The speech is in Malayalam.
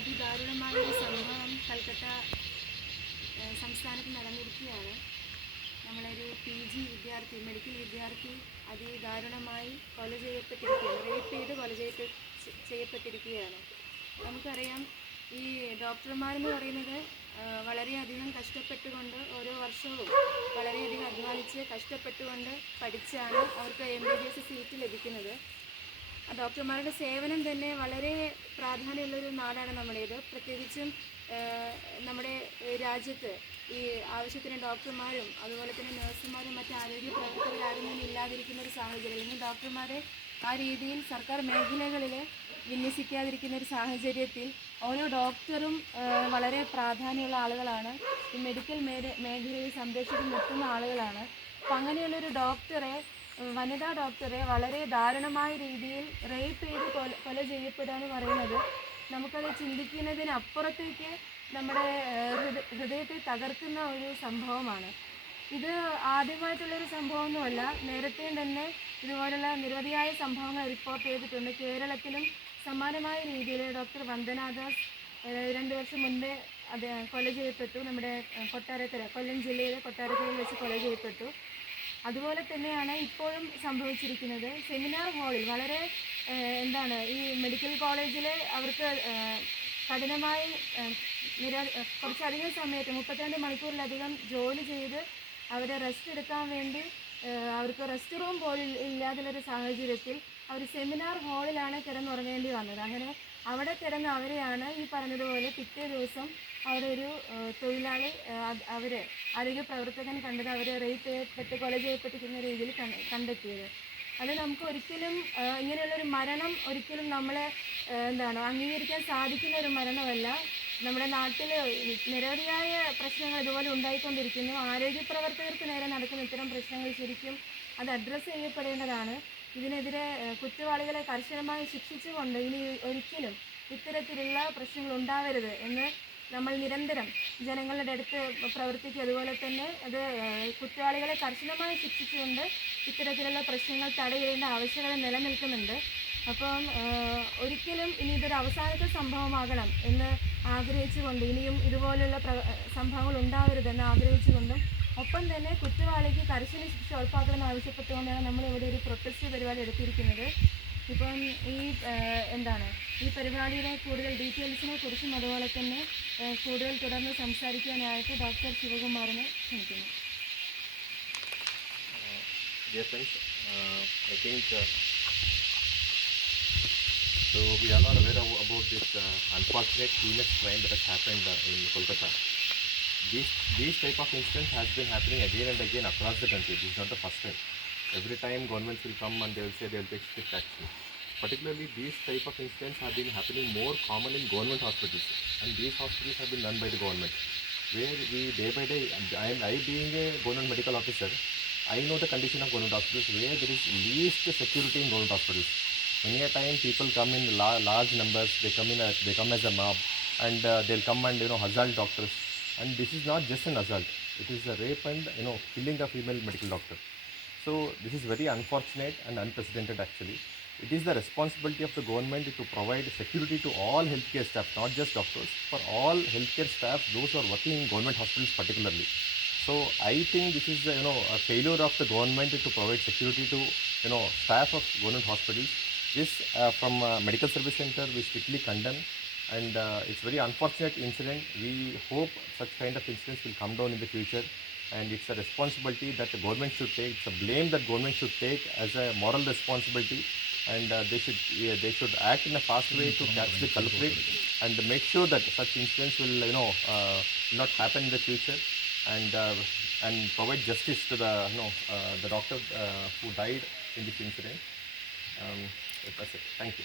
അതിദാരുണമായ ഒരു സംഭവം കൽക്കട്ട സംസ്ഥാനത്ത് നടന്നിരിക്കുകയാണ്. നമ്മളൊരു PG വിദ്യാർത്ഥി, മെഡിക്കൽ വിദ്യാർത്ഥി അതിദാരുണമായി കൊല ചെയ്യപ്പെട്ടിരിക്കുകയാണ്, റേപ്പ് ചെയ്ത് കൊല ചെയ്യപ്പെട്ടിരിക്കുകയാണ്. നമുക്കറിയാം, ഈ ഡോക്ടർമാരെന്ന് പറയുന്നത് വളരെയധികം കഷ്ടപ്പെട്ടുകൊണ്ട് ഓരോ വർഷവും വളരെയധികം അധ്വാനിച്ച് കഷ്ടപ്പെട്ടുകൊണ്ട് പഠിച്ചാണ് അവർക്ക് MBBS സീറ്റ് ലഭിക്കുന്നത്. ഡോക്ടർമാരുടെ സേവനം തന്നെ വളരെ പ്രാധാന്യമുള്ളൊരു നാടാണ് നമ്മുടേത്. പ്രത്യേകിച്ചും നമ്മുടെ രാജ്യത്ത് ഈ ആവശ്യത്തിന് ഡോക്ടർമാരും അതുപോലെ തന്നെ നഴ്സുമാരും മറ്റ് ആരോഗ്യ പ്രവർത്തകരാരും തന്നെ ഇല്ലാതിരിക്കുന്ന ഒരു സാഹചര്യം, അല്ലെങ്കിൽ ഡോക്ടർമാരെ ആ രീതിയിൽ സർക്കാർ മേഖലകളിൽ വിന്യസിക്കാതിരിക്കുന്ന ഒരു സാഹചര്യത്തിൽ ഓരോ ഡോക്ടറും വളരെ പ്രാധാന്യമുള്ള ആളുകളാണ്. ഈ മെഡിക്കൽ മേഖലയിൽ സംരക്ഷിച്ച് നിർത്തുന്ന ആളുകളാണ്. അപ്പം അങ്ങനെയുള്ളൊരു ഡോക്ടറെ, വനിതാ ഡോക്ടറെ വളരെ ദാരുണമായ രീതിയിൽ റേപ്പ് ചെയ്ത് കൊല ചെയ്യപ്പെടുക എന്ന് പറയുന്നത് നമുക്കത് ചിന്തിക്കുന്നതിനപ്പുറത്തേക്ക് നമ്മുടെ ഹൃദയത്തെ തകർക്കുന്ന ഒരു സംഭവമാണ്. ഇത് ആദ്യമായിട്ടുള്ളൊരു സംഭവമൊന്നുമല്ല. നേരത്തെയും തന്നെ ഇതുപോലുള്ള നിരവധിയായ സംഭവങ്ങൾ റിപ്പോർട്ട് ചെയ്തിട്ടുണ്ട്. കേരളത്തിലും സമാനമായ രീതിയിൽ ഡോക്ടർ വന്ദന ദാസ് 2 വർഷം മുൻപേ അത് കൊല ചെയ്യപ്പെട്ടു. നമ്മുടെ കൊട്ടാരക്കര, കൊല്ലം ജില്ലയിലെ കൊട്ടാരക്കരയിൽ വെച്ച് കൊല ചെയ്യപ്പെട്ടു. അതുപോലെ തന്നെയാണ് ഇപ്പോഴും സംഭവിച്ചിരിക്കുന്നത്. സെമിനാർ ഹാളിൽ വളരെ ഈ മെഡിക്കൽ കോളേജിൽ അവർക്ക് കഠിനമായി കുറച്ചധികം സമയത്ത് 32 മണിക്കൂറിലധികം ജോലി ചെയ്ത് അവരെ റെസ്റ്റ് എടുക്കാൻ വേണ്ടി അവർക്ക് റെസ്റ്റ് റൂം പോലും ഇല്ലാതുള്ളൊരു സാഹചര്യത്തിൽ അവർ സെമിനാർ ഹാളിലാണ് കിടന്നുറങ്ങേണ്ടി വന്നത്. അങ്ങനെ അവിടെ കിടന്ന് അവരെയാണ് ഈ പറഞ്ഞതുപോലെ പിറ്റേ ദിവസം അവിടെ ഒരു തൊഴിലാളി, ആരോഗ്യ പ്രവർത്തകൻ കണ്ടത് അവരെ റേപ്പ് ചെയ്യപ്പെട്ട് കൊല ചെയ്യപ്പെട്ടിരിക്കുന്ന രീതിയിൽ കണ്ടെത്തിയത്. അത് നമുക്ക് ഒരിക്കലും ഇങ്ങനെയുള്ളൊരു മരണം ഒരിക്കലും നമ്മളെ അംഗീകരിക്കാൻ സാധിക്കുന്ന ഒരു മരണമല്ല. നമ്മുടെ നാട്ടിൽ നിരവധിയായ പ്രശ്നങ്ങൾ ഇതുപോലെ ഉണ്ടായിക്കൊണ്ടിരിക്കുന്നു. ആരോഗ്യ പ്രവർത്തകർക്ക് നേരെ നടക്കുന്ന ഇത്തരം പ്രശ്നങ്ങൾ ശരിക്കും അത് അഡ്രസ്സ് ചെയ്യപ്പെടേണ്ടതാണ്. ഇതിനെതിരെ കുറ്റവാളികളെ കർശനമായി ശിക്ഷിച്ചുകൊണ്ട് ഇനി ഒരിക്കലും ഇത്തരത്തിലുള്ള പ്രശ്നങ്ങൾ ഉണ്ടാവരുത് എന്ന് നമ്മൾ നിരന്തരം ജനങ്ങളുടെ അടുത്ത് പ്രവർത്തിക്കുക. അതുപോലെ തന്നെ അത് കുറ്റവാളികളെ കർശനമായി ശിക്ഷിച്ചുകൊണ്ട് ഇത്തരത്തിലുള്ള പ്രശ്നങ്ങൾ തടയിടേണ്ട ആവശ്യകത നിലനിൽക്കുന്നുണ്ട്. അപ്പം ഒരിക്കലും ഇനി ഇതൊരു അവസാനത്തെ സംഭവമാകണം എന്ന് ആഗ്രഹിച്ചുകൊണ്ട്, ഇനിയും ഇതുപോലുള്ള സംഭവങ്ങൾ ഉണ്ടാവരുതെന്ന് ആഗ്രഹിച്ചുകൊണ്ടും ഒപ്പം തന്നെ കുറ്റവാളിക്ക് കർശന ശിക്ഷ ഉറപ്പാക്കണമെന്ന് ആവശ്യപ്പെട്ടുകൊണ്ടാണ് നമ്മളിവിടെ ഒരു പ്രൊട്ടസ്റ്റ് പരിപാടി എടുത്തിരിക്കുന്നത്. ഇപ്പം ഈ പരിപാടിയുടെ കൂടുതൽ ഡീറ്റെയിൽസിനെ കുറിച്ചും അതുപോലെ തന്നെ കൂടുതൽ തുടർന്ന് സംസാരിക്കാനായിട്ട് ഡോക്ടർ ശിവകുമാറിനെ ക്ഷണിക്കുന്നു. Dear friends, I think so we are not aware about this unfortunate heinous crime that has happened in Kolkata. These type of incidents has been happening again and again across the country. This is not the first time. Every time governments will come and they will say they will take strict action. Particularly these type of incidents have been happening more common in government hospitals, and these hospitals have been run by the government, where we day by day, I being a government medical officer, I know the condition of government hospitals where there is least security in government hospitals. Many a time people come in large numbers, they come as a mob, and they'll come and assault doctors. And this is not just an assault; it is a rape and killing a female medical doctor. So this is very unfortunate and unprecedented actually. It is the responsibility of the government to provide security to all healthcare staff, not just doctors, for all healthcare staff, those who are working in government hospitals particularly. So I think this is a failure of the government to provide security to staff of government hospitals. This from Medical Service Center we strictly condemn, and it's very unfortunate incident. We hope such kind of incidents will come down in the future, and it's a responsibility that the government should take. It's a blame that government should take as a moral responsibility, and they should act in a fast way to catch the culprit and make sure that such incidents will not happen in the future, and provide justice to the doctor who died in this incident. That's it. Thank you.